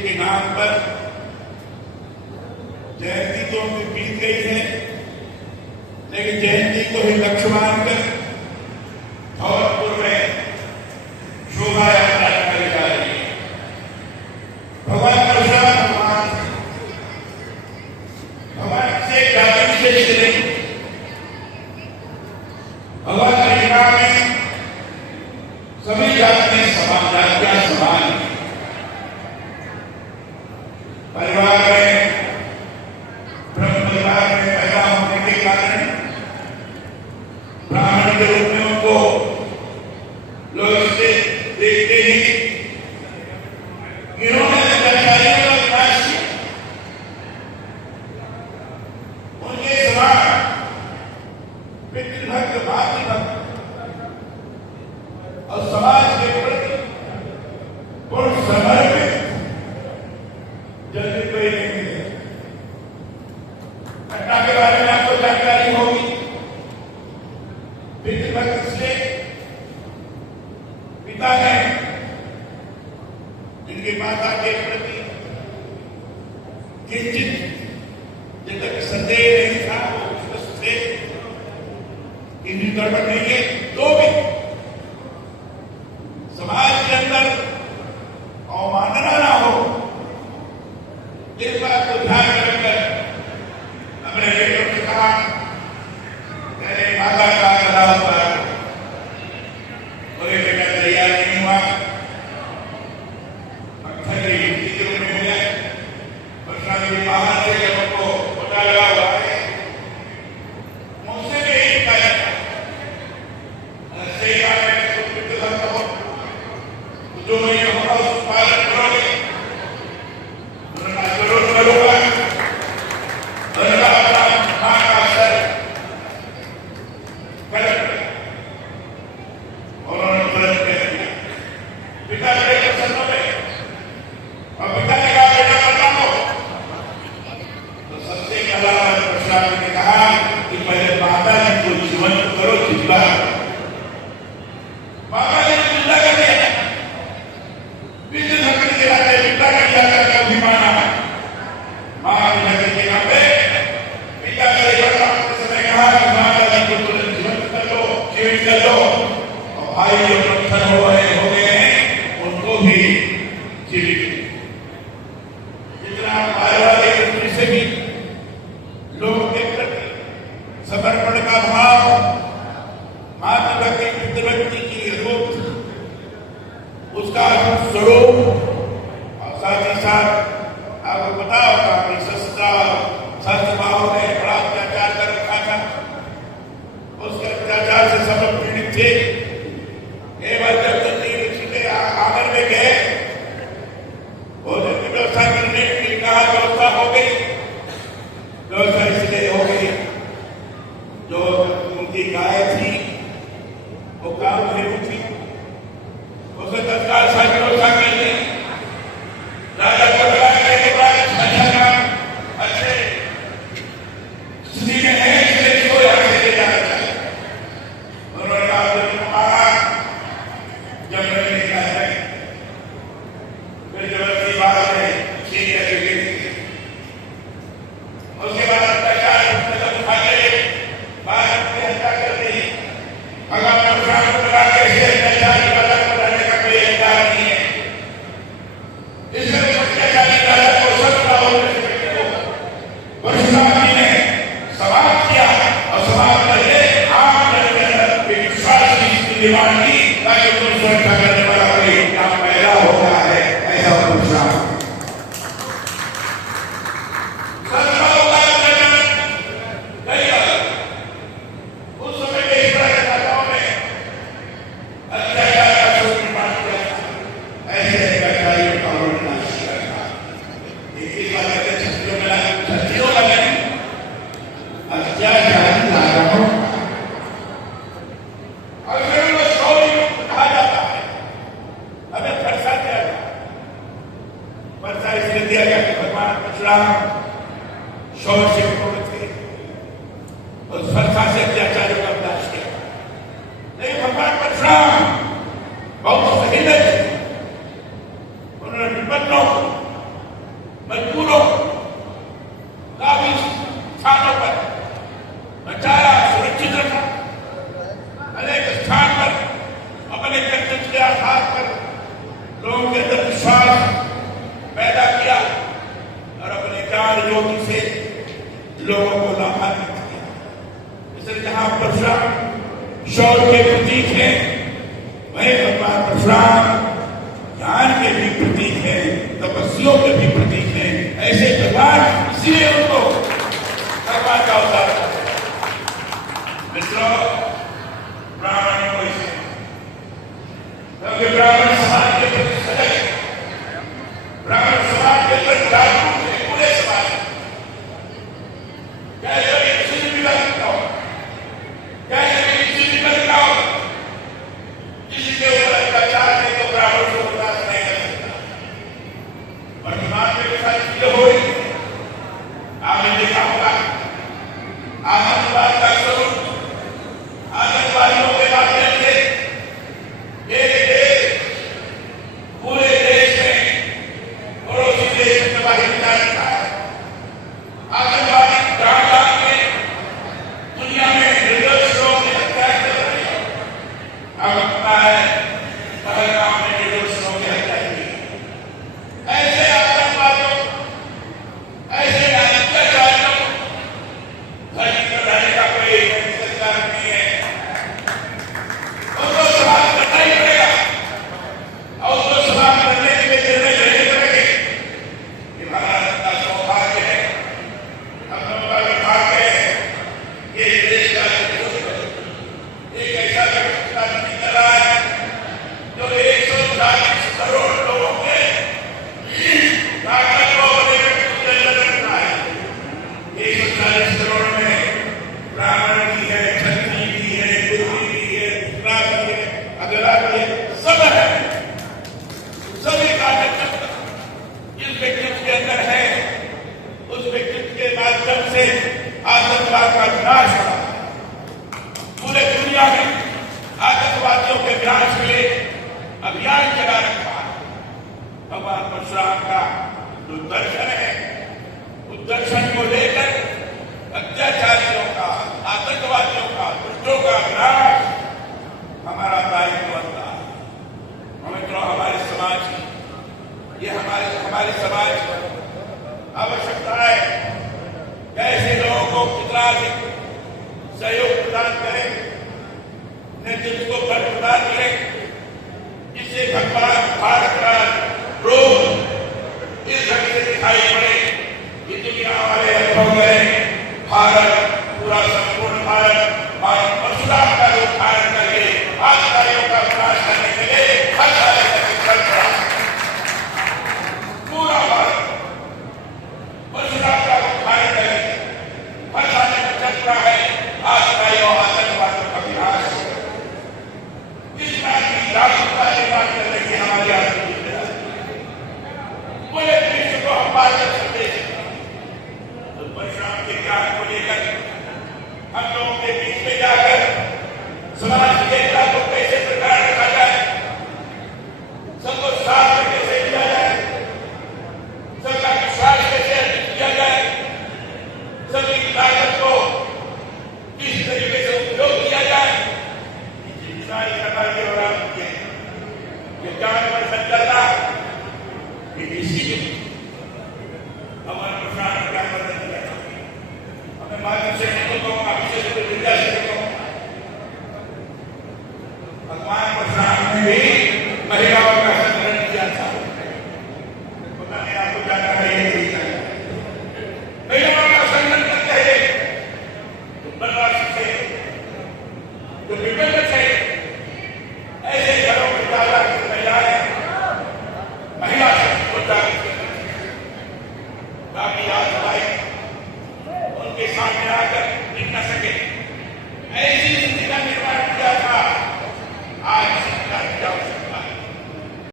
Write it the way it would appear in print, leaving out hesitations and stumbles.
के नाम पर जयंती तो उनकी बीत गई है, लेकिन जयंती को ही लक्ष्य मानकर धौलपुर में शोभा यात्रा निकाली जा रही है। भगवान परशुराम भगवान से जाति विशेष नहीं, भगवान कृष्णा में सभी जातियां समान, जातियां समान। परिवार में, ब्रह्म परिवार में पैदा होने के कारण ब्राह्मण के रूप में उनको लोग इससे देखते ही इन्होंने कर्मचारियों का विनाश किया। उनके समान पितृभक्त, मातृभक्त और समाज के प्रति पूर्ण समर्पित जल्दी कोई नहीं मिले। घटना के बारे में आपको जानकारी होगी। पितृभक्त से पिता ने इनके माता के प्रति किंचित जब तक संदेह नहीं था, वो विश्वास थे कि गड़बड़ नहीं है, तो भी समाज के अंदर अवमानना ना हो, इस बात को ध्यान में रखकर अपने बेटों से कहा, मेरे माता का गला पर बोले बेटा तैयार नहीं हुआ, पत्थर की युक्ति के रूप में हो जाए। परशुराम जी बाहर से जब उनको पता लगा हुआ है, मुझसे भी यही कहा था, सही बात है, तो पितृभक्त हो, जो मैं होगा उस पालन करोगे, उन्होंने जरूर करूंगा। उन्होंने अपना मां का सर गलत और उन्होंने गलत कर दिया। पिता के प्रसन्न हो गए और पिता ने कहा बेटा बता दो। तो सबसे पहला परशुराम ने कहा कि पहले माता जी को जीवन करो, जिंदा माता जी को जिंदा कर दिया। पितृभक्त के नाते पिता का जाकर का अभिमान है। मां के नाते पिता का समय कहा कि माता जी को तुरंत जीवित कर लो, जीवित कर लो। और भाई जो पत्थर हो गए हैं उनको भी जीवित। जितना पारिवारिक दृष्टि से भी लोगों के प्रति समर्पण का भाव, मातृभक्ति, पितृभक्ति की रूप, उसका स्वरूप, और साथ ही साथ आपको पता होगा कि सत्स्वभाव ने बड़ा अत्याचार कर रखा था। उसके अत्याचार से सब लोग पीड़ित थे। एक बार जब तक आंगन में गए, भोजन की व्यवस्था करने के लिए कहा, व्यवस्था हो गई। व्यवस्था इसलिए हो गई, जो उनकी गाय थी वो काम नहीं थी, उसे तत्काल व्यवस्था कर दी। राजा को लगा के अच्छा अच्छे स्थिति में है, इसलिए इसको यहाँ से ले जाना चाहिए। उन्होंने कहा जब मैंने लिखा है, फिर जबरदस्ती बात में ठीक है। उसके बाद अत्याचार उठा के बाद हत्या कर दी। भगवान परशुराम को लगा के अत्याचार की बात करने का कोई अधिकार नहीं है। इसलिए परशुराम जी ने समाप्त किया और समाप्त करके आम जन के अंदर एक विश्वास की निर्माण की, ताकि उनको सुरक्षा करने वाला कोई काम पैदा हो रहा है। ऐसा परशुराम उस समय के इस तरह के राजाओं ने अत्याचार का स्वरूप निर्माण किया। ऐसे अत्याचारियों का उन्होंने नाश किया था। इस बात में छत्रियों का नहीं, अत्याचारी राजाओं का। और फिर उनको शौर्य कहा जाता है। शौर्य के प्रतीक है, वही भगवान परशुराम ज्ञान के भी प्रतीक है, तपस्वियों के भी प्रतीक है। ऐसे भगवान, इसलिए उनको भगवान का अवतार। मित्रों, ब्राह्मण को इसे क्योंकि ब्राह्मण समाज के प्रति सजग है, ब्राह्मण समाज के प्रति जागरूक है, पूरे समाज क्या कभी किसी भी बिगड़ सकता हो, क्या कभी किसी भी बिगड़ हो, किसी के ऊपर अत्याचार नहीं तो ब्राह्मण को बर्दाश्त नहीं कर सकता। वर्तमान में के साथ चीजें हो रही है, आपने देखा होगा आतंकवाद का स्वरूप, आतंकवादियों के माध्यम से पूरे देश में पड़ोसी देश में तबाही मचा रखा है। आतंकवादी गांव में दुनिया में निर्दोष लोगों की हत्या कर रहे हैं। अब लगता है पहलगाम में निर्दोष लोगों की हत्या की। ऐसे आतंकवादियों, ऐसे अत्याचारियों धरती पर रहने का कोई अधिकार नहीं है। उनको समाप्त करना ही पड़ेगा और उसको समाप्त करने के लिए निर्णय लेने पड़ेंगे। ये भारत का सौभाग्य है, हम लोगों का दुर्भाग्य है। ये देश का एक ऐसा राजनीति कर रहा है जो 140 करोड़ लोगों के ताकत को रखता है। 140 करोड़ में ब्राह्मण भी है, क्षत्रिय भी है, गुर्मी भी है, दूसरा भी है, अगला भी है, सब है। सभी का नेतृत्व जिस व्यक्तित्व के अंदर है, उस व्यक्तित्व के माध्यम से आतंकवाद का विनाश हुआ। पूरे दुनिया में आतंकवादियों के विनाश के लिए अभियान चला रखा है। भगवान परशुराम का जो दर्शन है, उस दर्शन को लेकर अत्याचारियों का, आतंकवादियों का, दुष्टों का विनाश हमारा दायित्व बनता है। मित्रों, हमारे समाज की, ये हमारे समाज की आवश्यकता है। कैसे लोगों को कितना अधिक सहयोग प्रदान करें, नेतृत्व को बल प्रदान करें, जिससे भगवान भारत का रोज इस ढंग से दिखाई पड़े कि दुनिया वाले अनुभव करें। भारत, पूरा संपूर्ण भारत परशुराम का रूप धारण करके आतंकवादियों का विनाश करने